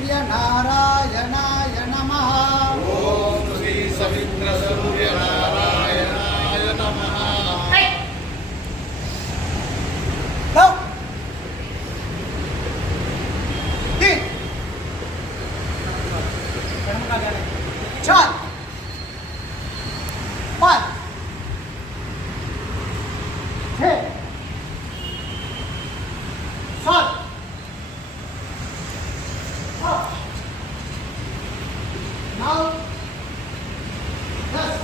సూర్యనారాయణాయ నమః. ఓం శ్రీ సవిత్ర సూర్యనారాయణాయ నమః. चार पाँच छः सात आठ नौ दस.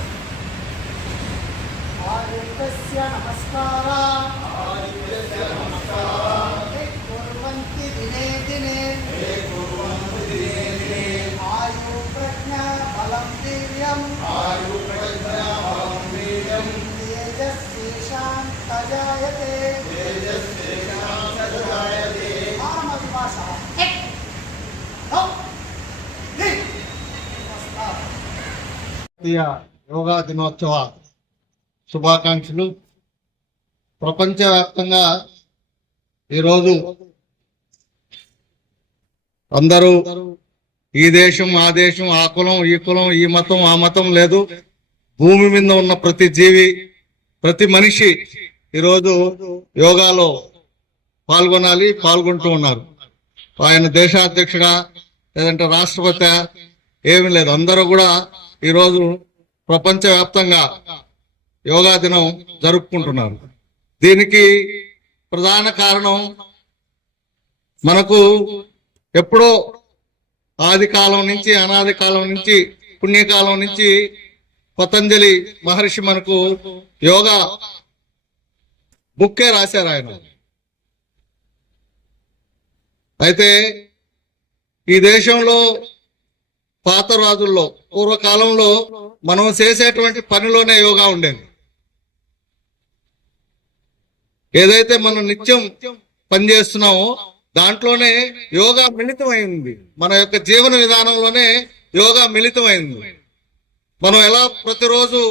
आदित्यस्य नमस्कारः. कुर्वन्ति दिने दिने आयु प्रज्ञा बलं वीर्यं तेजस्तेषां तजायते. జాతీయ యోగా దినోత్సవ శుభాకాంక్షలు. ప్రపంచవ్యాప్తంగా ఈరోజు అందరూ ఈ దేశం ఆ దేశం, ఆ కులం ఈ కులం, ఈ మతం ఆ మతం లేదు. భూమి మీద ఉన్న ప్రతి జీవి, ప్రతి మనిషి ఈరోజు యోగాలో పాల్గొనాలి, పాల్గొంటూ ఉన్నారు. ఆయన దేశాధ్యక్షుడా లేదంటే రాష్ట్రపతి ఏమీ లేదు, అందరూ కూడా ఈరోజు ప్రపంచవ్యాప్తంగా యోగా దినం జరుపుకుంటున్నారు. దీనికి ప్రధాన కారణం మనకు ఎప్పుడో ఆది కాలం నుంచి, అనాది కాలం నుంచి, పుణ్యకాలం నుంచి పతంజలి మహర్షి మనకు యోగా బుక్కే రాశారు ఆయన. అయితే ఈ దేశంలో పాత రాజుల్లో పూర్వకాలంలో మనం చేసేటువంటి పనిలోనే యోగా ఉండేది. ఏదైతే మనం నిత్యం పనిచేస్తున్నామో దాంట్లోనే యోగా మిళితమైంది. మన యొక్క జీవన విధానంలోనే యోగా మిళితమైంది. మనం ఎలా ప్రతిరోజు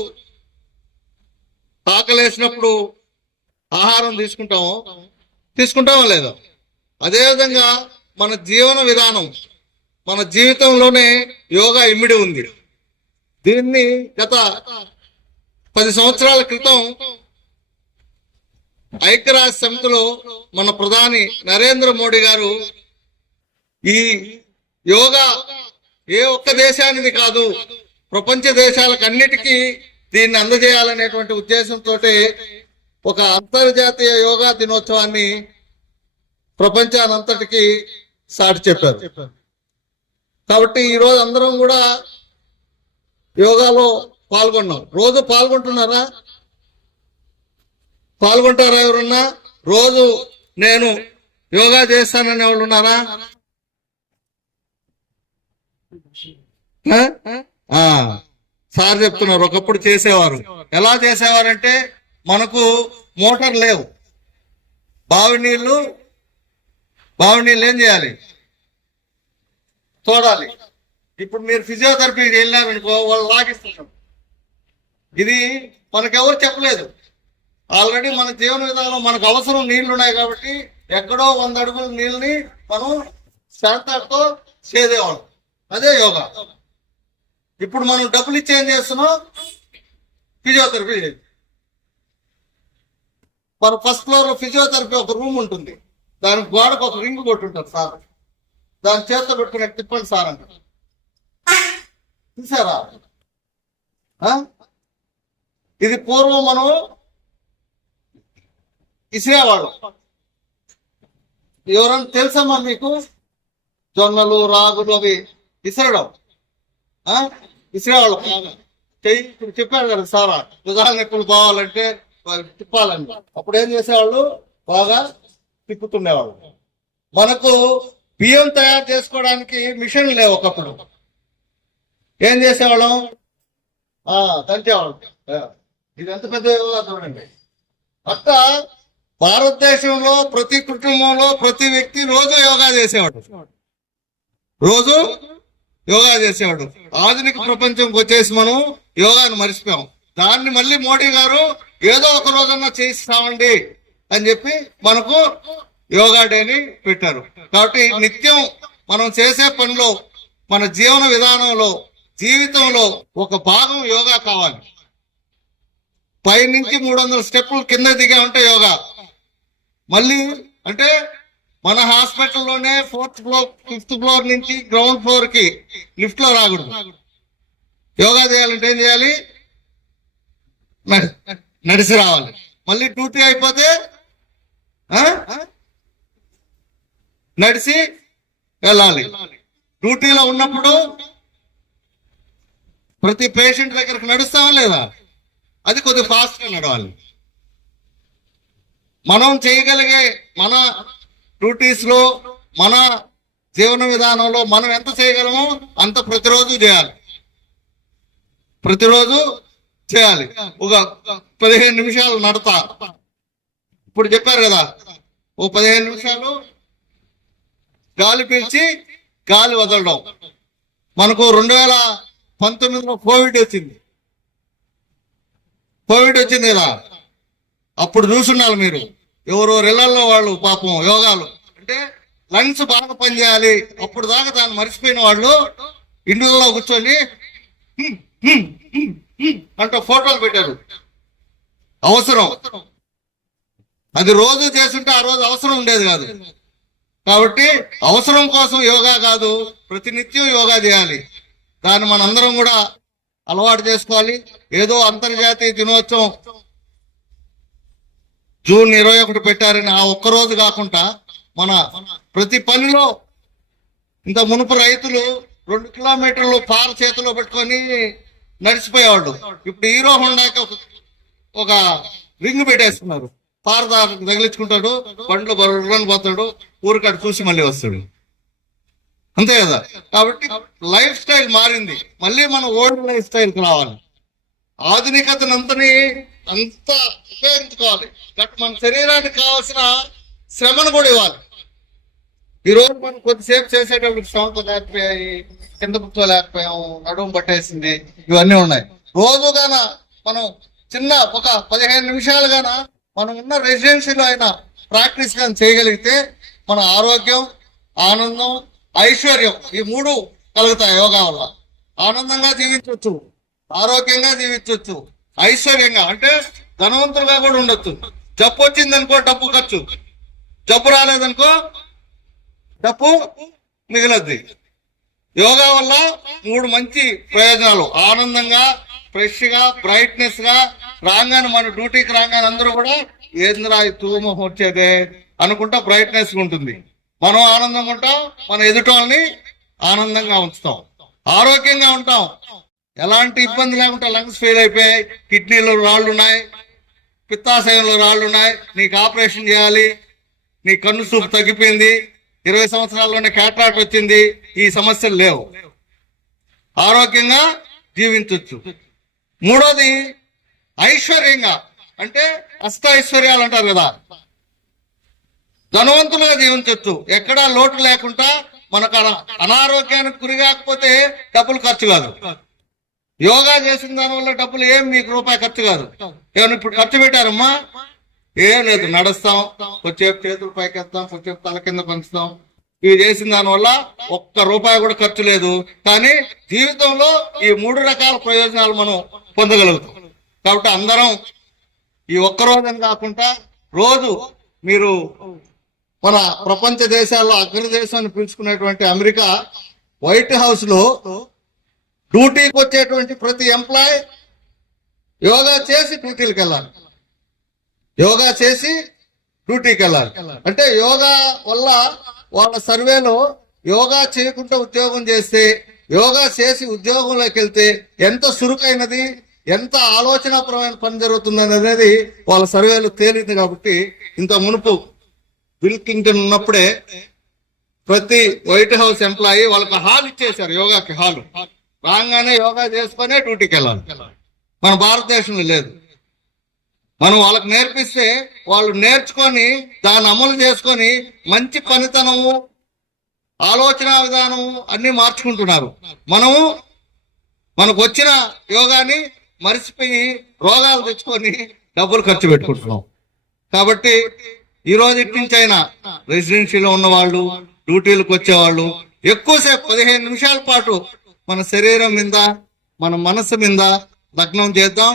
ఆకలేసినప్పుడు ఆహారం తీసుకుంటామో లేదా, అదేవిధంగా మన జీవన విధానం, మన జీవితంలోనే యోగా ఇమిడి ఉంది. దీన్ని గత 10 సంవత్సరాల క్రితం ఐక్యరాజ్య సమితిలో మన ప్రధాని నరేంద్ర మోడీ గారు ఈ యోగా ఏ ఒక్క దేశానిది కాదు, ప్రపంచ దేశాలకు అన్నిటికీ దీన్ని అందజేయాలనేటువంటి ఉద్దేశంతో ఒక అంతర్జాతీయ యోగా దినోత్సవాన్ని ప్రపంచానంతటికి సాటి చెప్పారు. కాబట్టి ఈరోజు అందరం కూడా యోగాలో పాల్గొన్నాం. రోజు పాల్గొంటున్నారా? పాల్గొంటారా? ఎవరున్నా రోజు నేను యోగా చేస్తానని వాళ్ళు ఉన్నారా? సార్ చెప్తున్నారు, ఒకప్పుడు చేసేవారు. ఎలా చేసేవారంటే మనకు మోటార్ లేవు, బావి నీళ్ళు ఏం చేయాలి? తోడాలి. ఇప్పుడు మీరు ఫిజియోథెరపీ వెళ్ళారనుకో, వాళ్ళు లాగిస్తున్నారు. ఇది మనకెవరు చెప్పలేదు. ఆల్రెడీ మన జీవన విధానం, మనకు అవసరం నీళ్లు ఉన్నాయి కాబట్టి ఎక్కడో 100 అడుగుల నీళ్ళని మనం శాంతాతో చేదేవాళ్ళం. అదే యోగా. ఇప్పుడు మనం డబ్బులు ఇచ్చి ఏం చేస్తున్నాం? ఫిజియోథెరపీ. మన ఫస్ట్ ఫ్లోర్ ఫిజియోథెరపీ ఒక రూమ్ ఉంటుంది, దానికి గోడకు ఒక రింగ్ కొట్టుంటారు సార్, దాని చేతితో పెట్టుకునే తిప్పండి సార్ అంట. చూసారా? ఇది పూర్వం మనం ఇసిరేవాళ్ళం. ఎవరన్నా తెలుసమ్మా మీకు? జొన్నలు, రాగులు అవి ఇసిరడం ఇసిరేవాళ్ళం. ఇప్పుడు చెప్పారు కదా సారా, ఉదాహరణ ఎప్పుడు పోవాలంటే తిప్పాలని, అప్పుడు ఏం చేసేవాళ్ళు? బాగా తిప్పుతుండేవాళ్ళు. మనకు బియ్యం తయారు చేసుకోవడానికి మిషన్ లేవు. ఒకప్పుడు ఏం చేసేవాళ్ళం? దంచేవాళ్ళం. ఇది ఎంత పెద్ద చూడండి. అట్లా భారతదేశంలో ప్రతి కుటుంబంలో ప్రతి వ్యక్తి రోజు యోగా చేసేవాడు. ఆధునిక ప్రపంచంకి వచ్చేసి మనం యోగాను మర్చిపోయాం. దాన్ని మళ్ళీ మోడీ గారు ఏదో ఒక రోజన్నా చేయిస్తామండి అని చెప్పి మనకు యోగా డేని పెట్టారు. కాబట్టి నిత్యం మనం చేసే పనిలో, మన జీవన విధానంలో, జీవితంలో ఒక భాగం యోగా కావాలి. పైనుంచి 300 స్టెప్పులు కింద దిగా ఉంటే యోగా. మళ్ళీ అంటే మన హాస్పిటల్లోనే 4th ఫ్లోర్ 5th ఫ్లోర్ నుంచి గ్రౌండ్ ఫ్లోర్ కి లిఫ్ట్ లో రాకూడదు. యోగా చేయాలంటే ఏం చేయాలి? నడిచి రావాలి. మళ్ళీ డ్యూటీ అయిపోతే నడిచి వెళ్ళాలి. డ్యూటీలో ఉన్నప్పుడు ప్రతి పేషెంట్ దగ్గరకు నడుస్తామా లేదా? అది కొద్దిగా ఫాస్ట్ గా నడవాలి. మనం చేయగలిగే మన డ్యూటీస్ లో, మన జీవన విధానంలో మనం ఎంత చేయగలమో అంత ప్రతిరోజు చేయాలి. ప్రతిరోజు చేయాలి. ఒక 15 నిమిషాలు నడతా. ఇప్పుడు చెప్పారు కదా, ఓ 15 నిమిషాలు గాలి పీల్చి గాలి వదలడం. మనకు 2019లో కోవిడ్ వచ్చింది కదా, అప్పుడు చూసున్నారు మీరు. ఎవరో ఇళ్లలో వాళ్ళు పాపం యోగాలు అంటే లంగ్స్ బాగా పనిచేయాలి, అప్పుడు దాకా దాన్ని మర్చిపోయిన వాళ్ళు ఇండ్లలో కూర్చొని అంటే ఫోటోలు పెట్టారు. అవసరం అది రోజు చేస్తుంటే ఆ రోజు అవసరం ఉండేది కాదు. కాబట్టి అవసరం కోసం యోగా కాదు, ప్రతినిత్యం యోగా చేయాలి. దాన్ని మనందరం కూడా అలవాటు చేసుకోవాలి. ఏదో అంతర్జాతీయ దినోత్సవం జూన్ 21 పెట్టారని ఆ ఒక్కరోజు కాకుండా మన ప్రతి పనిలో, ఇంత మునుపు రైతులు 2 కిలోమీటర్లు పార చేతిలో పెట్టుకొని నడిచిపోయేవాళ్ళు. ఇప్పుడు హీరో హోండాకి ఒక రింగ్ పెట్టేస్తున్నారు. పారదారు తగిలించుకుంటాడు, బండ్లు బర్రని పోతాడు, ఊరికాడు చూసి మళ్ళీ వస్తాడు. అంతే కదా. కాబట్టి లైఫ్ స్టైల్ మారింది. మళ్ళీ మన ఓల్డ్ లైఫ్ స్టైల్కి రావాలి. ఆధునికతనంతని అంత ఉపయోగించుకోవాలి. బట్ మన శరీరానికి కావాల్సిన శ్రమను కూడా ఇవ్వాలి. ఈ రోజు మనం కొద్దిసేపు చేసేటప్పుడు శ్రమతో లేకపోయాయి, కింద కూర్చోలేకపోయాము, నడుము పట్టేసింది, ఇవన్నీ ఉన్నాయి. రోజుగాన మనం చిన్న ఒక 15 నిమిషాలు గాన మనం ఉన్న రెసిడెన్సీలో అయినా ప్రాక్టీస్ కానీ చేయగలిగితే మన ఆరోగ్యం, ఆనందం, ఐశ్వర్యం ఈ 3 కలుగుతాయి యోగా వల్ల. ఆనందంగా జీవించవచ్చు, ఆరోగ్యంగా జీవించవచ్చు, ఐశ్వర్యంగా అంటే ధనవంతులుగా కూడా ఉండొచ్చు. జబ్బు వచ్చిందనుకో డబ్బు ఖర్చు, జబ్బు రాలేదనుకో డబ్బు మిగిలద్ది. యోగా వల్ల 3 మంచి ప్రయోజనాలు. ఆనందంగా, ఫ్రెష్ గా, బ్రైట్నెస్ గా రాగానే, మన డ్యూటీకి రాగానే అందరూ కూడా ఏంద్రా తూమం వచ్చేదే అనుకుంటా బ్రైట్నెస్ ఉంటుంది. మనం ఆనందంగా ఉంటాం, మన ఎదుటోళ్ళని ఆనందంగా ఉంచుతాం, ఆరోగ్యంగా ఉంటాం. ఎలాంటి ఇబ్బంది లేకుండా లంగ్స్ ఫెయిల్ అయిపోయాయి, కిడ్నీలో రాళ్ళు ఉన్నాయి, పిత్తాశయంలో రాళ్ళు ఉన్నాయి, నీకు ఆపరేషన్ చేయాలి, నీ కన్ను చూపు తగ్గిపోయింది, 20 సంవత్సరాల్లోనే క్యాట్రాక్ట్ వచ్చింది, ఈ సమస్యలు లేవు. ఆరోగ్యంగా జీవించవచ్చు. 3వది ఐశ్వర్యంగా, అంటే అష్ట ఐశ్వర్యాలు అంటారు కదా, ధనవంతులుగా జీవించవచ్చు. ఎక్కడా లోటు లేకుండా, మనకు అనారోగ్యానికి గురి కాకపోతే డబ్బులు ఖర్చు కాదు. యోగా చేసిన దానివల్ల డబ్బులు ఏం మీకు రూపాయి ఖర్చు కాదు. ఏమైనా ఇప్పుడు ఖర్చు పెట్టారమ్మా? ఏం లేదు, నడుస్తాం, కొంచెంసేపు చేతులు పైకెత్తాం, కొంచెంసేపు తల కింద పంచుతాం. ఇవి చేసిన దానివల్ల ఒక్క రూపాయి కూడా ఖర్చు లేదు. కానీ జీవితంలో ఈ 3 రకాల ప్రయోజనాలు మనం పొందగలుగుతాం. కాబట్టి అందరం ఈ ఒక్కరోజని కాకుండా రోజు మీరు మన ప్రపంచ దేశాల్లో అగ్రదేశాన్ని పిలుచుకునేటువంటి అమెరికా వైట్ హౌస్ లో డ్యూటీకి వచ్చేటువంటి ప్రతి ఎంప్లాయ్ యోగా చేసి డ్యూటీలకు వెళ్ళాలి. యోగా చేసి డ్యూటీకి వెళ్ళాలి. అంటే యోగా వల్ల వాళ్ళ సర్వేలో యోగా చేయకుండా ఉద్యోగం చేస్తే, యోగా చేసి ఉద్యోగంలోకి వెళ్తే ఎంత చురుకైనది, ఎంత ఆలోచనాపరమైన పని జరుగుతుంది అనేది వాళ్ళ సర్వేలో తేలింది. కాబట్టి ఇంత మునుపు బిల్ క్లింటన్ ఉన్నప్పుడే ప్రతి వైట్ హౌస్ ఎంప్లాయీ వాళ్ళకి హాల్ ఇచ్చేశారు, యోగాకి హాలు. రాగానే యోగా చేసుకునే డ్యూటీకి వెళ్ళాలి. మన భారతదేశంలో లేదు. మనం వాళ్ళకి నేర్పిస్తే వాళ్ళు నేర్చుకొని దాన్ని అమలు చేసుకొని మంచి పనితనము, ఆలోచన విధానము అన్ని మార్చుకుంటున్నారు. మనకు వచ్చిన యోగాని మరిచిపోయి రోగాలు తెచ్చుకొని డబ్బులు ఖర్చు పెట్టుకుంటున్నాం. కాబట్టి ఈ రోజు ఇట్నుంచైనా రెసిడెన్సీలో ఉన్న వాళ్ళు, డ్యూటీలకు వచ్చేవాళ్ళు, ఎక్కువసేపు 15 నిమిషాల పాటు మన శరీరం మీద మన మనసు మీద లగ్నం చేద్దాం.